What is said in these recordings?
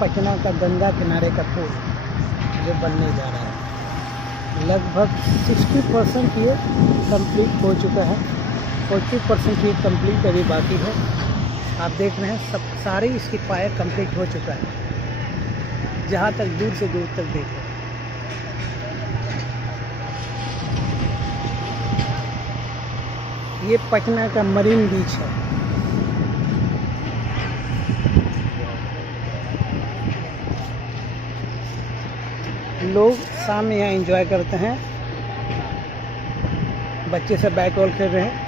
पटना का गंगा किनारे का पुल जो बनने जा रहा है। लगभग 60% ये कंप्लीट हो चुका है, 40% ये कंप्लीट अभी बाकी है। आप देख रहे हैं सब सारी इसकी पाया कंप्लीट हो चुका है, जहाँ तक दूर से दूर तक देखें। ये पटना का मरीन बीच है। लोग शाम में यहाँ एंजॉय करते हैं, बच्चे सब बैट बॉल खेल रहे हैं।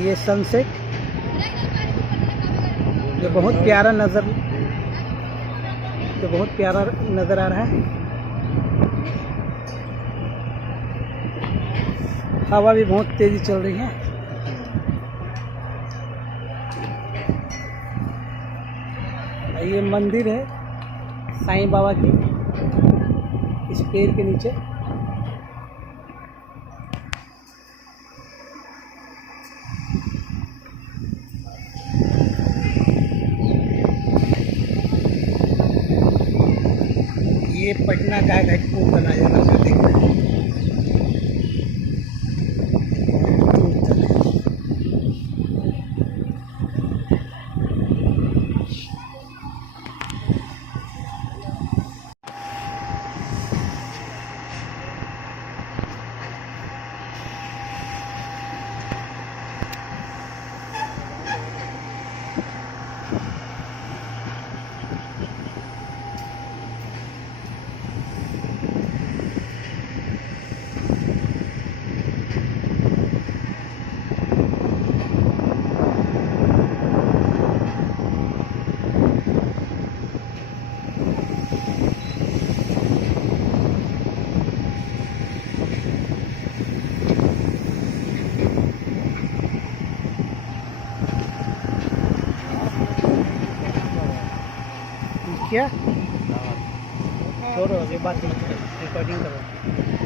ये सनसेट जो बहुत प्यारा नज़र आ रहा है। हवा भी बहुत तेज़ी चल रही है। ये मंदिर है साईं बाबा की, इस पेड़ के नीचे। ये पटना का घाटपुर का नज़ारा से देख रहे हैं। क्या छोड़ो, अभी बात रिकॉर्डिंग करो।